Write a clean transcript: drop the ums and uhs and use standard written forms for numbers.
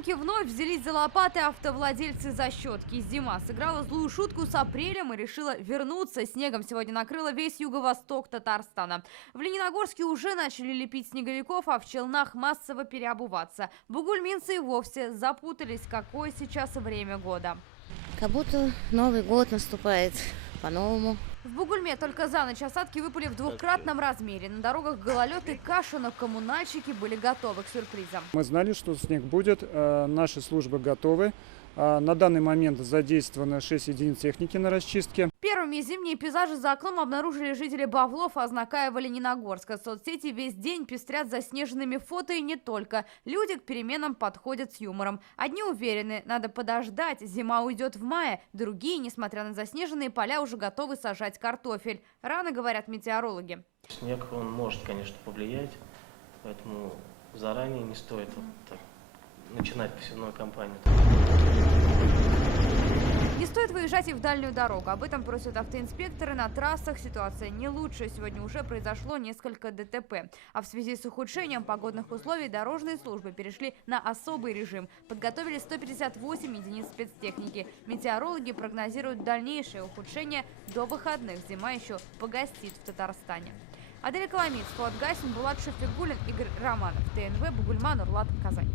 Дорожники вновь взялись за лопаты, автовладельцы за щетки. Зима сыграла злую шутку с апрелем и решила вернуться. Снегом сегодня накрыло весь юго-восток Татарстана. В Лениногорске уже начали лепить снеговиков, а в Челнах массово переобуваться. Бугульминцы и вовсе запутались, какое сейчас время года. Как будто Новый год наступает по-новому. В Бугульме только за ночь осадки выпали в двухкратном размере. На дорогах гололед и каша, но коммунальщики были готовы к сюрпризам. Мы знали, что снег будет, наши службы готовы. На данный момент задействовано 6 единиц техники на расчистке. Первыми зимние пейзажи за окном обнаружили жители Бавлов, Азнакаева, Лениногорска. Соцсети весь день пестрят заснеженными фото и не только. Люди к переменам подходят с юмором. Одни уверены, надо подождать, зима уйдет в мае. Другие, несмотря на заснеженные поля, уже готовы сажать картофель. Рано, говорят метеорологи. Снег, он может, конечно, повлиять, поэтому заранее не стоит вот так начинать посевную кампанию. Не стоит выезжать и в дальнюю дорогу. Об этом просят автоинспекторы. На трассах ситуация не лучше. Сегодня уже произошло несколько ДТП. А в связи с ухудшением погодных условий дорожные службы перешли на особый режим. Подготовили 158 единиц спецтехники. Метеорологи прогнозируют дальнейшее ухудшение до выходных. Зима еще погостит в Татарстане. Адель Коломиц, Фуат Гасин, Булат Шафигуллин, Игорь Романов. ТНВ, Бугульма, Нурлат, Казань.